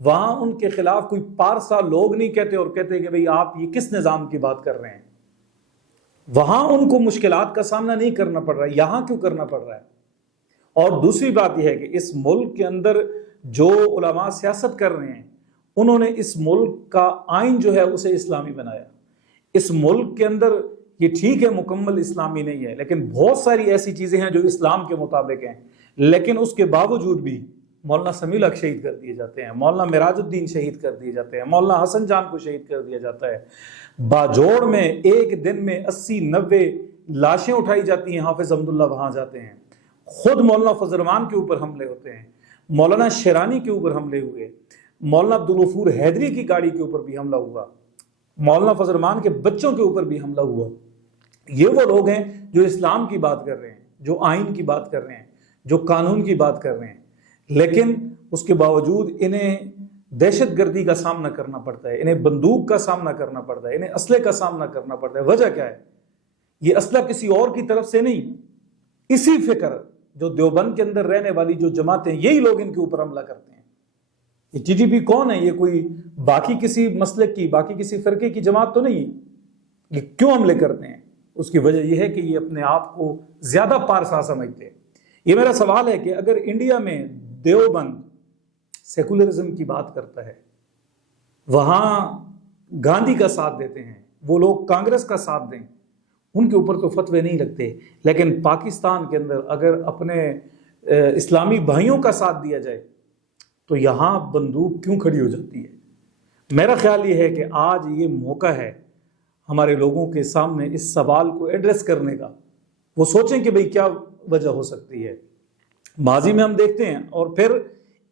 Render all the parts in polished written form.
وہاں ان کے خلاف کوئی پارسا لوگ نہیں کہتے اور کہتے کہ بھئی آپ یہ کس نظام کی بات کر رہے ہیں. وہاں ان کو مشکلات کا سامنا نہیں کرنا پڑ رہا ہے, یہاں کیوں کرنا پڑ رہا ہے؟ اور دوسری بات یہ ہے کہ اس ملک کے اندر جو علماء سیاست کر رہے ہیں انہوں نے اس ملک کا آئین جو ہے اسے اسلامی بنایا. اس ملک کے اندر یہ ٹھیک ہے مکمل اسلامی نہیں ہے, لیکن بہت ساری ایسی چیزیں ہیں جو اسلام کے مطابق ہیں, لیکن اس کے باوجود بھی مولانا سمیع الحق شہید کر دیے جاتے ہیں, مولانا معراج الدین شہید کر دیے جاتے ہیں, مولانا حسن جان کو شہید کر دیا جاتا ہے. باجوڑ میں ایک دن میں 80-90 لاشیں اٹھائی جاتی ہیں, حافظ حمداللہ وہاں جاتے ہیں. خود مولانا فضل الرحمان کے اوپر حملے ہوتے ہیں, مولانا شیرانی کے اوپر حملے ہوئے, مولانا عبدالغفور حیدری کی گاڑی کے اوپر بھی حملہ ہوا, مولانا فضل الرحمان کے بچوں کے اوپر بھی حملہ ہوا. یہ وہ لوگ ہیں جو اسلام کی بات کر رہے ہیں, جو آئین کی بات کر رہے ہیں, جو قانون کی بات کر رہے ہیں, لیکن اس کے باوجود انہیں دہشت گردی کا سامنا کرنا پڑتا ہے, انہیں بندوق کا سامنا کرنا پڑتا ہے, انہیں اسلحے کا سامنا کرنا پڑتا ہے. وجہ کیا ہے؟ یہ اسلحہ کسی اور کی طرف سے نہیں, اسی فکر جو دیوبند کے اندر رہنے والی جو جماعتیں یہی لوگ ان کے اوپر حملہ کرتے ہیں. یہ ٹی ٹی پی کون ہے؟ یہ کوئی باقی کسی مسلک کی, باقی کسی فرقے کی جماعت تو نہیں. یہ کیوں حملے کرتے ہیں؟ اس کی وجہ یہ ہے کہ یہ اپنے آپ کو زیادہ پارسا سمجھتے ہیں. یہ میرا سوال ہے کہ اگر انڈیا میں دیوبند سیکولرزم کی بات کرتا ہے, وہاں گاندھی کا ساتھ دیتے ہیں, وہ لوگ کانگریس کا ساتھ دیں, ان کے اوپر تو فتوے نہیں لگتے, لیکن پاکستان کے اندر اگر اپنے اسلامی بھائیوں کا ساتھ دیا جائے تو یہاں بندوق کیوں کھڑی ہو جاتی ہے؟ میرا خیال یہ ہے کہ آج یہ موقع ہے ہمارے لوگوں کے سامنے اس سوال کو ایڈریس کرنے کا. وہ سوچیں کہ بھئی کیا وجہ ہو سکتی ہے. ماضی میں ہم دیکھتے ہیں, اور پھر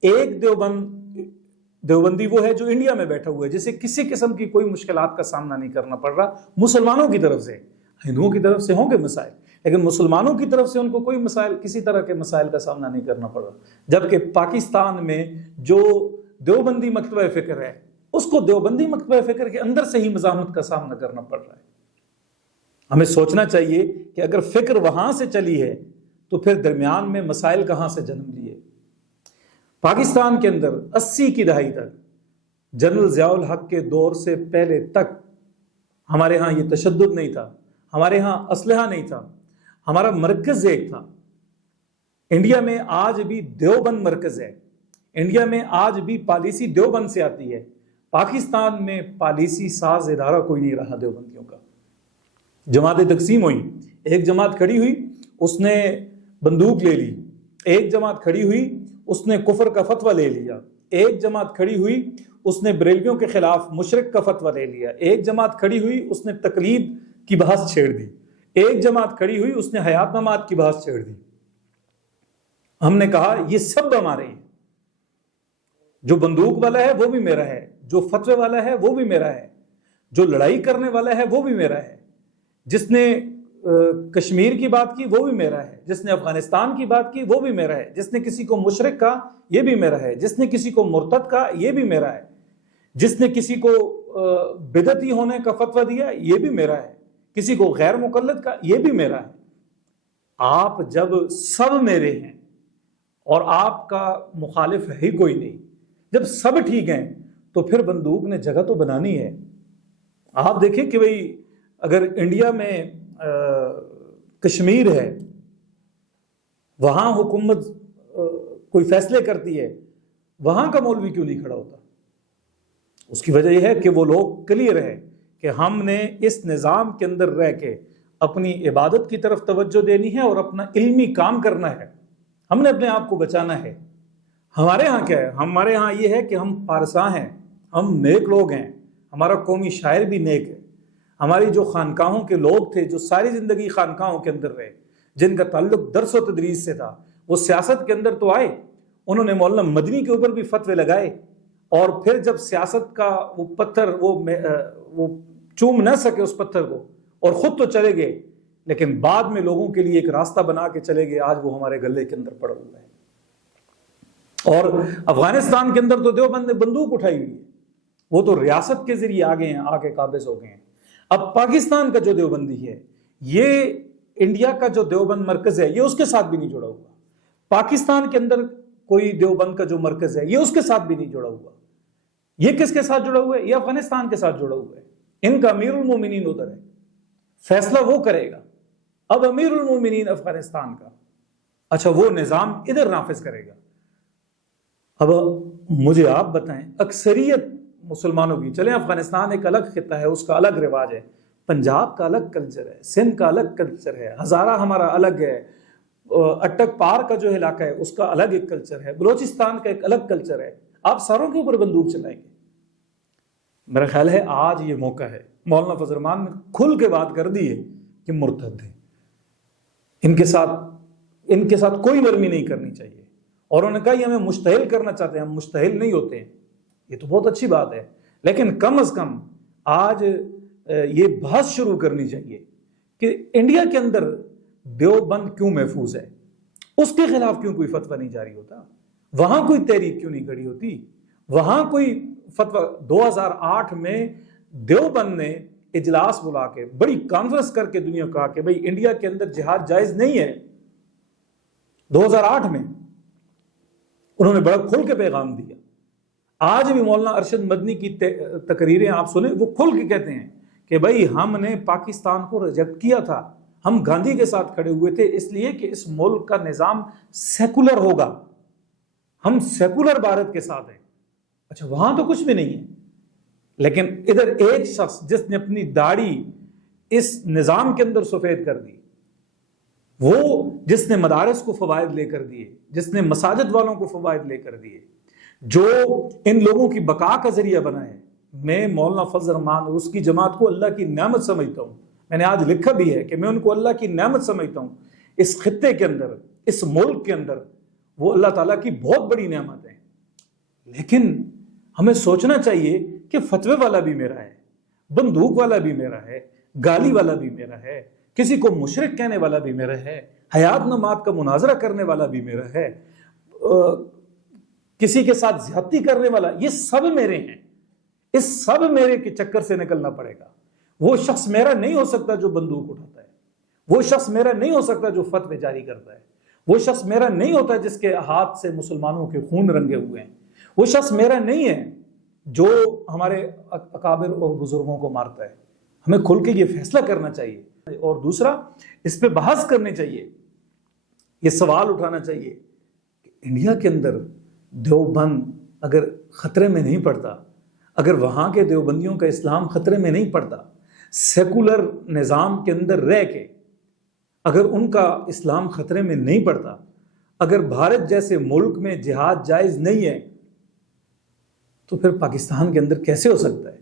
ایک دیوبندی وہ ہے جو انڈیا میں بیٹھا ہوا ہے, جسے کسی قسم کی کوئی مشکلات کا سامنا نہیں کرنا پڑ رہا مسلمانوں کی طرف سے. ہندوؤں کی طرف سے ہوں گے مسائل, لیکن مسلمانوں کی طرف سے ان کو کوئی مسائل, کسی طرح کے مسائل کا سامنا نہیں کرنا پڑ رہا. جبکہ پاکستان میں جو دیوبندی مکتبہ فکر ہے, اس کو دیوبندی مکتبہ فکر کے اندر سے ہی مزاحمت کا سامنا کرنا پڑ رہا ہے. ہمیں سوچنا چاہیے کہ اگر فکر وہاں سے چلی ہے تو پھر درمیان میں مسائل کہاں سے جنم لیے. پاکستان کے اندر 80 کی دہائی تک, جنرل ضیاء الحق کے دور سے پہلے تک ہمارے ہاں یہ تشدد نہیں تھا, ہمارے ہاں اسلحہ نہیں تھا, ہمارا مرکز ایک تھا. انڈیا میں آج بھی دیوبند مرکز ہے, انڈیا میں آج بھی پالیسی دیوبند سے آتی ہے. پاکستان میں پالیسی ساز ادارہ کوئی نہیں رہا دیوبندیوں کا. جماعتیں تقسیم ہوئی, ایک جماعت کھڑی ہوئی اس نے بندوق لے لی, ایک جماعت کھڑی ہوئی اس نے کفر کا فتویٰ لے لیا, ایک جماعت کھڑی ہوئی اس نے بریلویوں کے خلاف مشرک کا فتویٰ لے لیا, ایک جماعت کھڑی ہوئی اس نے تقلید کی بحث چھیڑ دی, ایک جماعت کھڑی ہوئی اس نے حیات ممات کی بحث چھیڑ دی. ہم نے کہا یہ سب ہمارے ہیں, جو بندوق والا ہے وہ بھی میرا ہے, جو فتوے والا ہے وہ بھی میرا ہے, جو لڑائی کرنے والا ہے وہ بھی میرا ہے, جس نے کشمیر کی بات کی وہ بھی میرا ہے, جس نے افغانستان کی بات کی وہ بھی میرا ہے, جس نے کسی کو مشرک کہا یہ بھی میرا ہے, جس نے کسی کو مرتد کہا یہ بھی میرا ہے, جس نے کسی کو بدعتی ہونے کا فتویٰ دیا یہ بھی میرا ہے, کسی کو غیر مقلد کا یہ بھی میرا ہے. آپ جب سب میرے ہیں اور آپ کا مخالف ہے ہی کوئی نہیں, جب سب ٹھیک ہیں تو پھر بندوق نے جگہ تو بنانی ہے. آپ دیکھیں کہ بھئی اگر انڈیا میں کشمیر ہے, وہاں حکومت کوئی فیصلے کرتی ہے, وہاں کا مولوی کیوں نہیں کھڑا ہوتا؟ اس کی وجہ یہ ہے کہ وہ لوگ کلیئر ہے کہ ہم نے اس نظام کے اندر رہ کے اپنی عبادت کی طرف توجہ دینی ہے اور اپنا علمی کام کرنا ہے, ہم نے اپنے آپ کو بچانا ہے. ہمارے ہاں کیا ہے؟ ہمارے ہاں یہ ہے کہ ہم پارساں ہیں, ہم نیک لوگ ہیں, ہمارا قومی شاعر بھی نیک ہے. ہماری جو خانقاہوں کے لوگ تھے جو ساری زندگی خانقاہوں کے اندر رہے, جن کا تعلق درس و تدریس سے تھا, وہ سیاست کے اندر تو آئے, انہوں نے مولانا مدنی کے اوپر بھی فتوے لگائے, اور پھر جب سیاست کا وہ پتھر وہ چوم نہ سکے اس پتھر کو اور خود تو چلے گئے, لیکن بعد میں لوگوں کے لیے ایک راستہ بنا کے چلے گئے, آج وہ ہمارے گلے کے اندر پڑا ہوا ہے. اور افغانستان کے اندر تو دیوبند نے بندوق اٹھائی ہوئی ہے, وہ تو ریاست کے ذریعے آگے ہیں, آ کے قابض ہو گئے ہیں. اب پاکستان کا جو دیوبندی ہے, یہ انڈیا کا جو دیوبند مرکز ہے یہ اس کے ساتھ بھی نہیں جڑا ہوا. پاکستان کے اندر کوئی دیوبند کا جو مرکز ہے یہ اس کے ساتھ بھی نہیں جڑا ہوا. یہ کس کے ساتھ جڑا ہوا ہے؟ یہ افغانستان کے ساتھ جڑا ہوا ہے. ان کا امیر المومنین ادھر ہے, فیصلہ وہ کرے گا. اب امیر المومنین افغانستان کا, اچھا وہ نظام ادھر نافذ کرے گا. اب مجھے آپ بتائیں, اکثریت مسلمانوں کی, چلیں افغانستان ایک الگ خطہ ہے, اس کا الگ رواج ہے, پنجاب کا الگ کلچر ہے, سندھ کا الگ کلچر ہے, ہزارہ ہمارا الگ ہے, اٹک پار کا جو علاقہ ہے اس کا الگ ایک کلچر ہے, بلوچستان کا ایک الگ کلچر ہے. آپ ساروں کے اوپر بندوق چلائیں گے؟ میرا خیال ہے آج یہ موقع ہے. مولانا فضل الرحمان نے کھل کے بات کر دی ہے کہ مرتد ہیں, ان کے ساتھ کوئی نرمی نہیں کرنی چاہیے. اور انہوں نے کہا یہ ہمیں مشتعل کرنا چاہتے ہیں, ہم مشتعل نہیں ہوتے ہیں. یہ تو بہت اچھی بات ہے, لیکن کم از کم آج یہ بحث شروع کرنی چاہیے کہ انڈیا کے اندر دیوبند کیوں محفوظ ہے, اس کے خلاف کیوں کوئی فتویٰ نہیں جاری ہوتا, وہاں کوئی تحریک کیوں نہیں کھڑی ہوتی, وہاں کوئی فتویٰ. 2008 میں دیوبند نے اجلاس بلا کے بڑی کانفرنس کر کے دنیا کو کہا کہ بھئی انڈیا کے اندر جہاد جائز نہیں ہے. 2008 میں انہوں نے بڑا کھل کے پیغام دیا. آج بھی مولانا ارشد مدنی کی تقریریں آپ سنیں, وہ کھل کے کہتے ہیں کہ بھئی ہم نے پاکستان کو ریجیکٹ کیا تھا, ہم گاندھی کے ساتھ کھڑے ہوئے تھے اس لیے کہ اس ملک کا نظام سیکولر ہوگا, ہم سیکولر بھارت کے ساتھ ہیں. اچھا وہاں تو کچھ بھی نہیں ہے, لیکن ادھر ایک شخص جس نے اپنی داڑھی اس نظام کے اندر سفید کر دی, وہ جس نے مدارس کو فوائد لے کر دیے, جس نے مساجد والوں کو فوائد لے کر دیے, جو ان لوگوں کی بقا کا ذریعہ بنا ہے. میں مولانا فضل الرحمان اور اس کی جماعت کو اللہ کی نعمت سمجھتا ہوں. میں نے آج لکھا بھی ہے کہ میں ان کو اللہ کی نعمت سمجھتا ہوں. اس خطے کے اندر, اس ملک کے اندر وہ اللہ تعالیٰ کی بہت بڑی نعمت ہے. لیکن ہمیں سوچنا چاہیے کہ فتوے والا بھی میرا ہے, بندوق والا بھی میرا ہے, گالی والا بھی میرا ہے, کسی کو مشرک کہنے والا بھی میرا ہے, حیات نمات کا مناظرہ کرنے والا بھی میرا ہے, کسی کے ساتھ زیادتی کرنے والا, یہ سب میرے ہیں. اس سب میرے کے چکر سے نکلنا پڑے گا. وہ شخص میرا نہیں ہو سکتا جو بندوق اٹھاتا ہے, وہ شخص میرا نہیں ہو سکتا جو فتوے جاری کرتا ہے, وہ شخص میرا نہیں ہوتا جس کے ہاتھ سے مسلمانوں کے خون رنگے ہوئے ہیں, وہ شخص میرا نہیں ہے جو ہمارے اکابر اور بزرگوں کو مارتا ہے. ہمیں کھل کے یہ فیصلہ کرنا چاہیے. اور دوسرا, اس پہ بحث کرنی چاہیے, یہ سوال اٹھانا چاہیے کہ انڈیا کے اندر دیوبند اگر خطرے میں نہیں پڑتا, اگر وہاں کے دیوبندیوں کا اسلام خطرے میں نہیں پڑتا, سیکولر نظام کے اندر رہ کے اگر ان کا اسلام خطرے میں نہیں پڑتا, اگر بھارت جیسے ملک میں جہاد جائز نہیں ہے, تو پھر پاکستان کے اندر کیسے ہو سکتا ہے؟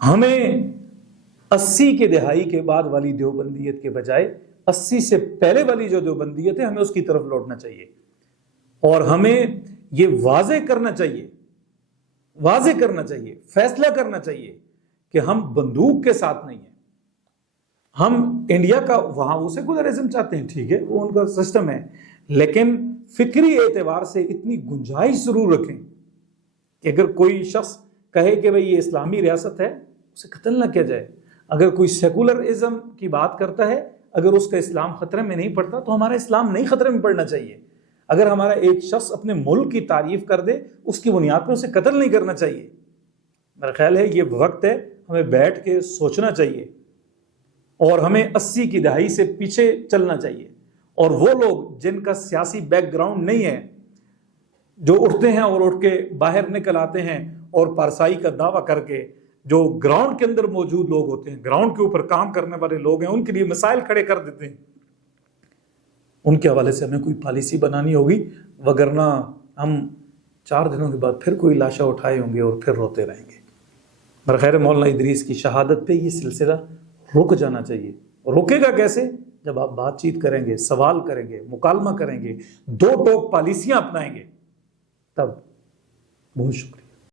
ہمیں 80 کے دہائی کے بعد والی دیوبندیت کے بجائے 80 سے پہلے والی جو دیوبندیت ہے, ہمیں اس کی طرف لوٹنا چاہیے. اور ہمیں یہ واضح کرنا چاہیے, فیصلہ کرنا چاہیے کہ ہم بندوق کے ساتھ نہیں ہیں. ہم انڈیا کا وہاں وہ سیکولرزم چاہتے ہیں, ٹھیک ہے, وہ ان کا سسٹم ہے, لیکن فکری اعتبار سے اتنی گنجائش ضرور رکھیں کہ اگر کوئی شخص کہے کہ بھئی یہ اسلامی ریاست ہے, اسے قتل نہ کیا جائے. اگر کوئی سیکولرزم کی بات کرتا ہے, اگر اس کا اسلام خطرے میں نہیں پڑتا, تو ہمارا اسلام نہیں خطرے میں پڑنا چاہیے. اگر ہمارا ایک شخص اپنے ملک کی تعریف کر دے, اس کی بنیاد پر اسے قتل نہیں کرنا چاہیے. میرا خیال ہے یہ وقت ہے ہمیں بیٹھ کے سوچنا چاہیے, اور ہمیں 80 کی دہائی سے پیچھے چلنا چاہیے. اور وہ لوگ جن کا سیاسی بیک گراؤنڈ نہیں ہے, جو اٹھتے ہیں اور اٹھ کے باہر نکل آتے ہیں اور پارسائی کا دعویٰ کر کے, جو گراؤنڈ کے اندر موجود لوگ ہوتے ہیں, گراؤنڈ کے اوپر کام کرنے والے لوگ ہیں, ان کے لیے مسائل کھڑے کر دیتے ہیں, ان کے حوالے سے ہمیں کوئی پالیسی بنانی ہوگی, وگرنہ ہم 4 دنوں کے بعد پھر کوئی لاشا اٹھائے ہوں گے اور پھر روتے رہیں گے. برخیر مولانا ادریس کی شہادت پہ یہ سلسلہ رک جانا چاہیے. رکے گا کیسے؟ جب آپ بات چیت کریں گے, سوال کریں گے, مکالمہ کریں گے, 2 ٹوک پالیسیاں اپنائیں گے, تب. بہت شکریہ.